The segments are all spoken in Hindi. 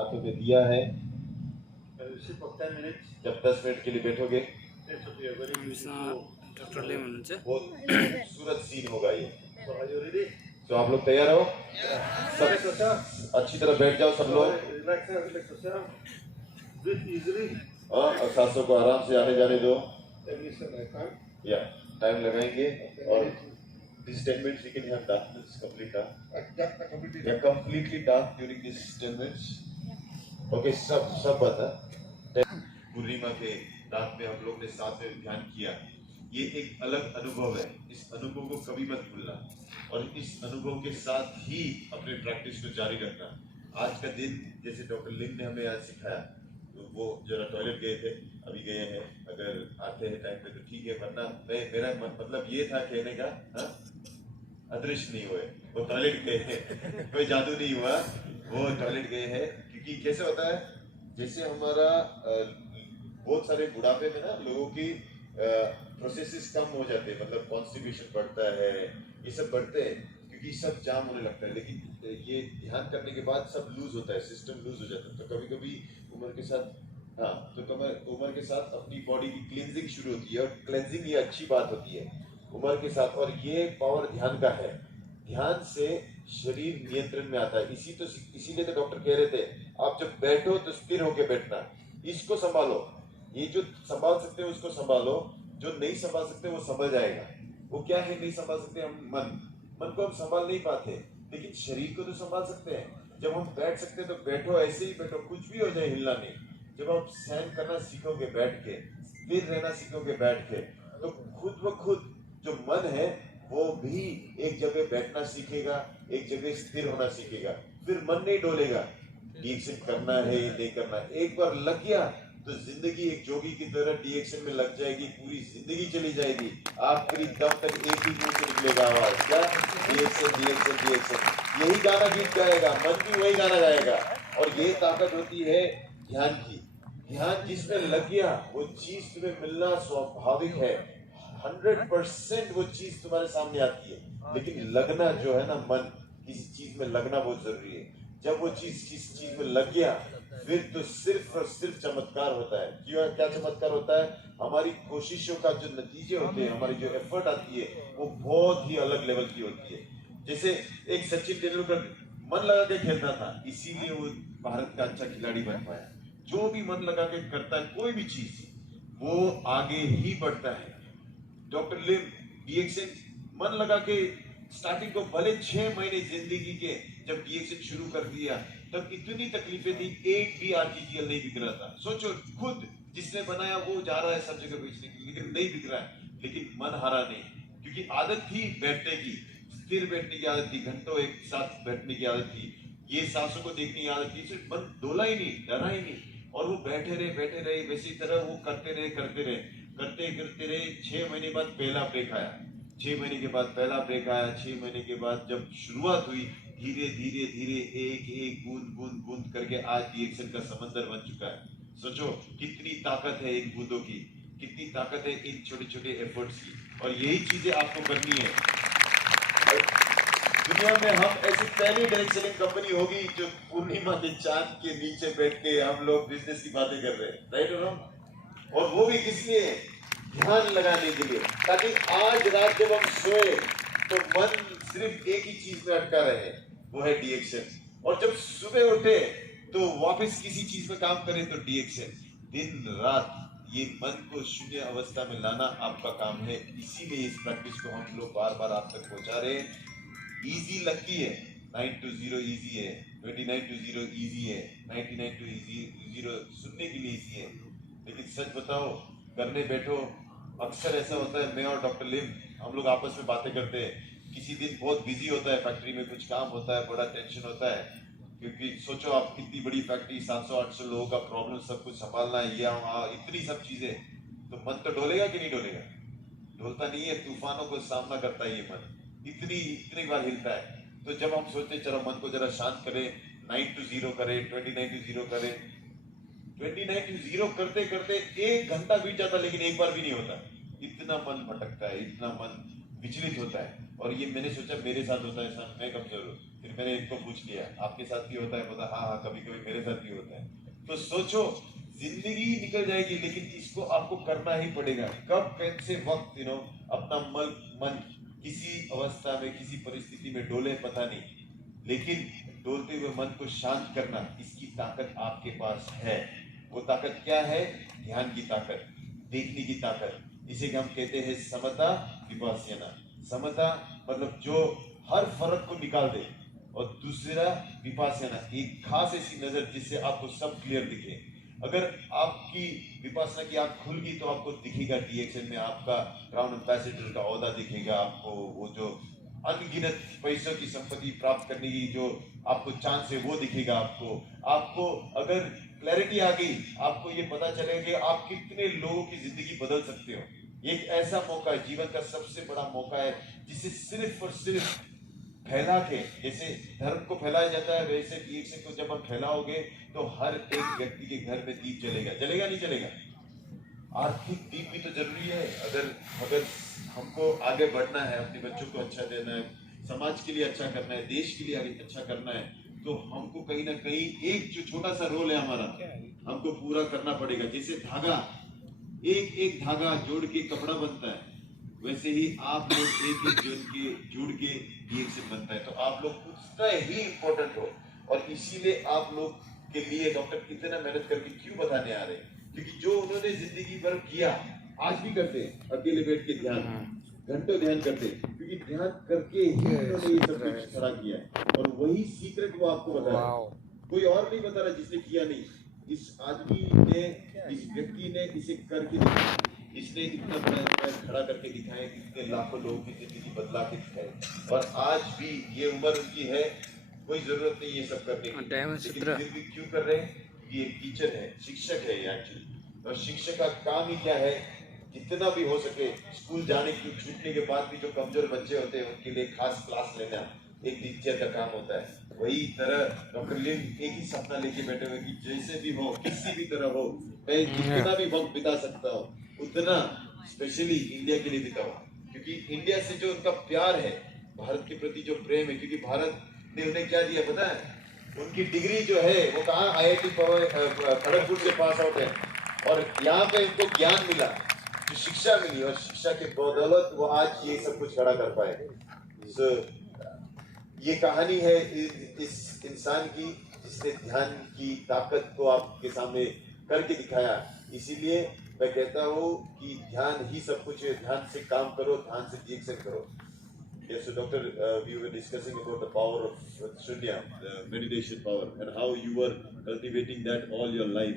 हाथों पे दिया है। sip of 10 minutes. जब 10 मिनट के लिए बैठोगे This will be a very beautiful. Doctor ले हुनुहुन्छ बहुत खूबसूरत सीन होगा ये। So are you ready? तो आप लोग तैयार हो? Relax yourself. अच्छी तरह बैठ जाओ सब लोग। Relax yourself. Breathe easily. और सांसों को आराम से आने जाने दो। Then you set my time. या टाइम लगाएंगे और this 10 minutes we can have darkness, complete dark. Completely. Yeah, completely dark during this 10 minutes. Okay, सब बता। पूर्णिमा के रात में हम लोग ने साथ में ध्यान किया। ये एक अलग अनुभव है। इस अनुभव को कभी मत भूलना और इस अनुभव के साथ ही अपने प्रैक्टिस को जारी रखना। आज का दिन जैसे डॉक्टर लिंग ने हमें आज सिखाया, तो वो जरा टॉयलेट गए थे, अभी गए हैं, अगर आते हैं टाइम पे तो ठीक है, वरना मेरा मतलब ये था कहने का, अदृश्य नहीं हुए, वो टॉयलेट गए हैं। कोई जादू नहीं हुआ, वो टॉयलेट गए हैं। क्योंकि कैसे होता है, जैसे हमारा बहुत सारे बुढ़ापे में ना लोगों की प्रोसेसेस कम हो जाते हैं, मतलब कॉन्स्टिपेशन बढ़ता है, ये सब बढ़ते हैं क्योंकि सब जाम होने लगता है। लेकिन ये ध्यान करने के बाद सब लूज होता है, सिस्टम लूज हो जाता है। तो कभी कभी उम्र के साथ उम्र के साथ अपनी बॉडी की क्लींजिंग शुरू होती है, और क्लींजिंग ये अच्छी बात होती है उम्र के साथ। और ये पावर ध्यान का है। ध्यान से शरीर नियंत्रण में आता है। इसीलिए तो डॉक्टर कह रहे थे, आप जब बैठो तो स्थिर होकर बैठना, इसको संभालो। ये जो संभाल सकते हो उसको संभालो, जो नहीं संभाल सकते वो संभल जाएगा। वो क्या है नहीं संभाल सकते हम? मन को हम संभाल नहीं पाते, लेकिन शरीर को तो संभाल सकते हैं। जब हम बैठ सकते हैं तो बैठो, ऐसे ही बैठो, कुछ भी हो जाए हिलना नहीं। जब आप सहन करना सीखोगे बैठ के, स्थिर रहना सीखोगे बैठ के, तो खुद ब खुद जो मन है वो भी एक जगह बैठना सीखेगा, एक जगह स्थिर होना सीखेगा। फिर मन नहीं डोलेगा, डीएक्शन करना है नहीं करना। एक बार लग गया तो जिंदगी एक जोगी की तरह डीएक्शन में लग जाएगी, पूरी जिंदगी चली जाएगी। आखिरी दम तक एक ही मुंह से निकलेगा आवाज, क्या? डीएक्शन डीएक्शन डीएक्शन। यही गाना गीत गाएगा, मन भी वही गाना गाएगा। और ये ताकत होती है ध्यान की। ध्यान जिसमें लग गया वो चीज तुम्हें मिलना स्वाभाविक है। 100% वो चीज तुम्हारे सामने आती है। लेकिन लगना जो है ना, मन किसी चीज में लगना बहुत जरूरी है। जब वो चीज किसी चीज में लग गया फिर तो सिर्फ और सिर्फ चमत्कार होता है। क्यों? क्या चमत्कार होता है? हमारी कोशिशों का जो नतीजे होते हैं, हमारी जो एफर्ट आती है, वो बहुत ही अलग लेवल की होती है। जैसे एक सचिन तेंदुलकर मन लगा के खेलता था, इसीलिए वो भारत का अच्छा खिलाड़ी बन पाया। जो भी मन लगा के करता है कोई भी चीज, वो आगे ही बढ़ता है। डॉक्टर लिम डीएक्शन मन लगा के स्टार्टिंग को भले 6 महीने जिंदगी के जब डीएक्शन शुरू कर दिया तब इतनी तकलीफें थी, एक भी आर्टिकल नहीं बिक रहा था। सोचो, खुद जिसने बनाया वो जा रहा है सब जगह बेचने के लिए, लेकिन नहीं बिक रहा है। लेकिन मन हारा नहीं, क्योंकि आदत थी बैठने की, स्थिर बैठने की आदत थी, घंटों एक साथ बैठने की आदत थी, ये सांसों को देखने की आदत थी। सिर्फ मन डोला ही नहीं, डरा ही नहीं, और वो बैठे रहे वैसी तरह वो करते रहे। 6 महीने बाद पहला ब्रेक आया, 6 महीने के बाद पहला ब्रेक आया। 6 महीने के बाद जब शुरुआत हुई, धीरे धीरे एक एक बूंद करके आज डीएक्शन का समंदर बन चुका है। सोचो कितनी ताकत है इन बूंदों की, कितनी ताकत है इन छोटे छोटे एफर्ट्स की। और यही चीजें आपको करनी है। दुनिया में हम ऐसी पहली डायरेक्ट सेलिंग कंपनी होगी जो पूर्णिमा के चांद के नीचे बैठ के हम लोग बिजनेस की बातें कर रहे हैं, राइट और रॉन्ग? और वो भी किस लिए? ध्यान लगाने के लिए, ताकि आज रात जब हम सोए तो मन सिर्फ एक ही चीज में अटका रहे, वो है डीएक्शन। और जब सुबह उठे तो वापस किसी चीज में काम करें तो डीएक्शन। दिन रात ये मन को शून्य अवस्था में लाना आपका काम है। इसीलिए इस प्रैक्टिस को हम लोग बार बार आप तक पहुंचा रहे हैं। इजी लगती है, 9 to 0 इजी है, 29 to 0 इजी है, 99 to 0 सुनने के लिए इजी है। लेकिन सच बताओ, करने बैठो, अक्सर ऐसा होता है, मैं और डॉक्टर लिम हम लोग आपस में बातें करते हैं। किसी दिन बहुत बिजी होता है, फैक्ट्री में कुछ काम होता है, बड़ा टेंशन होता है, क्योंकि सोचो आप कितनी बड़ी फैक्ट्री, 700-800 लोगों का प्रॉब्लम सब कुछ संभालना है, ये इतनी सब चीजें, तो मन तो डोलेगा कि नहीं डोलेगा? डोलता नहीं है, तूफानों को सामना करता है ये मन, इतनी बार हिलता है। तो जब हम सोचते चलो मन को जरा शांत करें, 9 to 0 करें, 29 to 0 करें, 29 to 0 करते करते 1 घंटा बीत जाता, लेकिन एक बार भी नहीं होता। इतना मन भटकता है, इतना मन विचलित होता है। और ये मैंने सोचा मेरे साथ होता है सर, मैं कमजोर हूँ। फिर मैंने इनको पूछ लिया आपके साथ भी होता है, बोला हाँ हाँ कभी कभी मेरे साथ भी होता है। तो सोचो जिंदगी निकल जाएगी लेकिन इसको आपको करना ही पड़ेगा। कब कैसे वक्त अपना मन किसी अवस्था में किसी परिस्थिति में डोले पता नहीं, लेकिन डोलते हुए मन को शांत करना, इसकी ताकत आपके पास है। वो ताकत क्या है? ध्यान की ताकत, देखने की ताकत। इसे हम कहते हैं समता विपश्यना। समता मतलब जो हर फर्क को निकाल दे, और दूसरा विपश्यना, एक खास ऐसी नजर जिससे आपको सब क्लियर दिखे। अगर आपकी विपश्यना की आंख खुल गई तो आपको दिखेगा डीएक्शन में आपका क्राउन एम्बेसडर का ओहदा दिखेगा, आपको वो जो अनगिनत पैसों की संपत्ति प्राप्त करने की जो आपको चांस है वो दिखेगा आपको अगर क्लैरिटी आ गई, आपको ये पता चलेगा कि आप कितने लोगों की जिंदगी बदल सकते हो। एक ऐसा मौका है, जीवन का सबसे बड़ा मौका है, जिसे सिर्फ और सिर्फ फैला के, जैसे धर्म को फैलाया जाता है वैसे डीएक्शन को जब हम फैलाओगे तो हर एक व्यक्ति के घर में दीप जलेगा। जलेगा नहीं जलेगा? आर्थिक दीप भी तो जरूरी है। अगर हमको आगे बढ़ना है, अपने बच्चों को अच्छा देना है, समाज के लिए अच्छा करना है, देश के लिए अच्छा करना है, तो हमको कहीं ना कहीं एक जो छोटा सा रोल है हमारा, हमको पूरा करना पड़ेगा। जैसे धागा, एक एक धागा जोड़ के कपड़ा बनता है, वैसे ही आप लोग एक एक जुड़ के डीएक्शन बनता है। तो आप लोग उतना ही इम्पोर्टेंट हो, और इसीलिए आप लोग के लिए डॉक्टर कितना मेहनत करके क्यों बताने आ रहे हैं, क्योंकि जो उन्होंने जिंदगी भर किया आज भी करते हैं। अकेले बैठ के ध्यान, घंटों ध्यान करते हैं, क्योंकि ध्यान करके ही उन्होंने ये सब कुछ खड़ा किया है, और वही सीक्रेट वो आपको बता रहा है। कोई और नहीं बता रहा जिसने किया नहीं। इस आदमी ने, इस व्यक्ति ने इसे करके दिखाया, इसने इतना पैर खड़ा करके दिखाया, कितने लाखों लोगों की जिंदगी बदला के दिखाई। और आज भी ये उम्र उनकी है, कोई जरूरत नहीं ये सब करने की, लेकिन फिर भी क्यों कर रहे हैं? ये एक टीचर है, शिक्षक है ये एक्चुअली। और शिक्षक का काम ही क्या है? जितना भी हो सके स्कूल जाने की छूटने के बाद भी जो कमजोर बच्चे होते हैं उनके लिए खास क्लास लेना एक टीचर का काम होता है। वही तरह डॉक्टर लिन एक ही सपना लेके बैठे हुए कि जैसे भी हो, किसी भी तरह हो, मैं जितना भी वक्त बिता सकता हूँ उतना स्पेशली इंडिया के लिए बिताऊं, क्योंकि इंडिया से जो उनका प्यार है, भारत के प्रति जो प्रेम है, क्योंकि भारत ने उन्हें क्या दिया पता है? उनकी डिग्री जो है वो कहाँ, आईआईटी खड़गपुर से पास आउट है, और यहाँ पे उनको ज्ञान मिला, जो शिक्षा मिली, और शिक्षा के बदौलत वो आज ये सब कुछ खड़ा कर पाए। ये कहानी है इस इंसान की जिसने ध्यान की ताकत को आपके सामने करके दिखाया। इसीलिए मैं कहता हूँ कि ध्यान ही सब कुछ है। ध्यान से काम करो, ध्यान से डीएक्शन करो। Yes, so doctor, we were discussing about the power of Shunya, the meditation power, and how you were cultivating that all your life,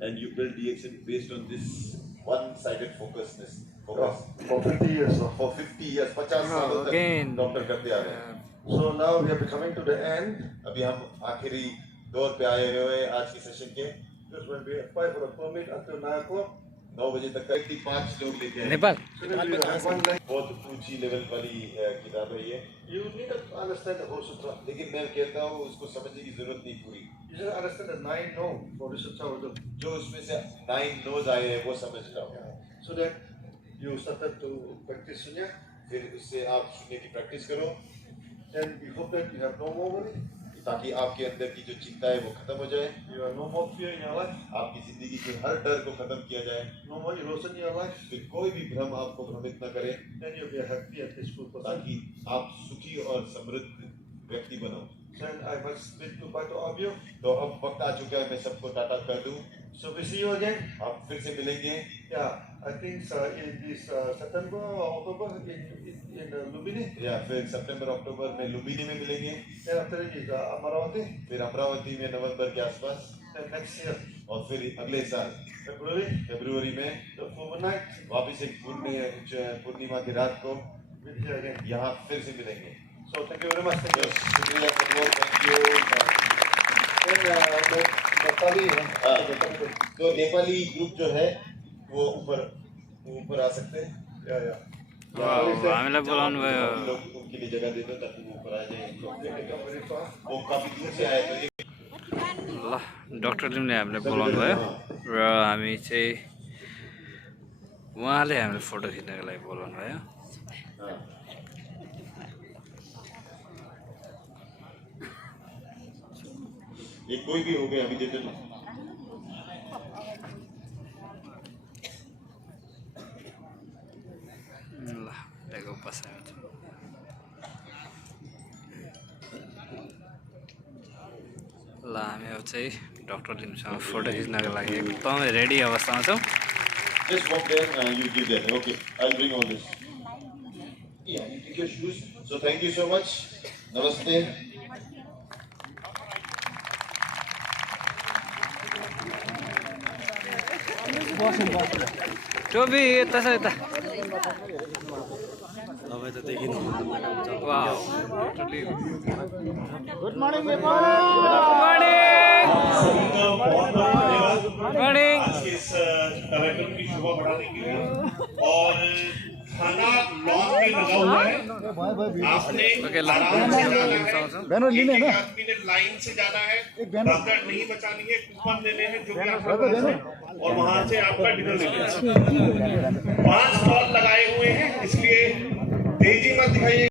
and you built DXN based on this one-sided focus. For 50 years. For 50 years, 50 सालों तक डॉक्टर करते आ रहे हैं। So now we are coming to the end. अभी हम आखिरी दौर पे आए हुए हैं आज के सेशन के। Just when we apply for a permit until 9 o'clock. 9 बजे तक का 5 लोग लेके आए। Nepal So then we have one line. बहुत ऊंची लेवल वाली किताब है ये, You need to understand the whole sutra. लेकिन मैं कहता हूँ उसको समझने की जरूरत नहीं पूरी। You just understand the 9 no for the sutra. जो उसमें से 9 नोज आए हैं वो समझ लो। So that you started to practice Sunya. फिर उससे आप सुनने की प्रैक्टिस करो, Then we hope that you have no more worry. ताकि आपके अंदर की जो चिंता है वो खत्म हो जाए, You have no more fear in your life. आपकी जिंदगी के हर डर को खत्म किया जाए, No more erosion in your life. फिर कोई भी भ्रम आपको भ्रमित न करे, Then you'll be a happy and peaceful person. ताकि आप सुखी और समृद्ध व्यक्ति बनो। Then I must bid goodbye to all of you. तो अब वक्त आ चुका है मैं सबको टाटा कर दूं। So we see you again. आप फिर से मिलेंगे। Yeah, I think in this September or October in Lumbini. या फिर सितंबर अक्टूबर में लुम्बिनी में मिलेंगे, Then after that is Amaravati. फिर अमरावती में नवंबर के आसपास, Then next year और फिर अगले साल February फरवरी में the full night वापिस एक पूर्णिमा की रात को we'll be here again. यहाँ फिर से मिलेंगे। So thank you very much. Thank तो you. शुक्रिया, थैंक यू। Then Nepali. तो नेपाली ग्रुप जो है वो ऊपर आ सकते हैं। Yeah. हामीलाई बोलाउनु भयो। लोग उनके लिए जगह दे दो ताकि वो ऊपर आ जाए। They come very far. वो काफी दूर से आए तो ल डाक्टर लिमले हामीलाई बोलाउनु भयो र हामी चाहिँ उहाँले हामीलाई फोटो खिच्नको लागि बोलाउनु भयो। हाँ। ये कोई भी हो गया अभी देते ना। ल देखो बसायो ल हामी अब चाहिँ डाक्टर लिमसँग फोटो खिच्नको लागि एकदमै रेडी अवस्थामा छौँ। Just walk there and you give that. Okay, I'll bring all this. Yeah, you take your shoes. So thank you so much. Namaste. टोपी यता छ यता वाउ गुड मर्निङ मर्निङ आज के इस कार्यक्रम की शोभा बढ़ाने के लिए और खाना लॉन में लगा हुआ है। आपने आराम से जाना है, एक आदमी ने लाइन से जाना है, भगदड़ नहीं बचानी है, कूपन लेने हैं जो भी आपका और वहां से आपका डिनर लेना है। 5 स्टॉल लगाए हुए हैं, इसलिए तेजी मत दिखाइए।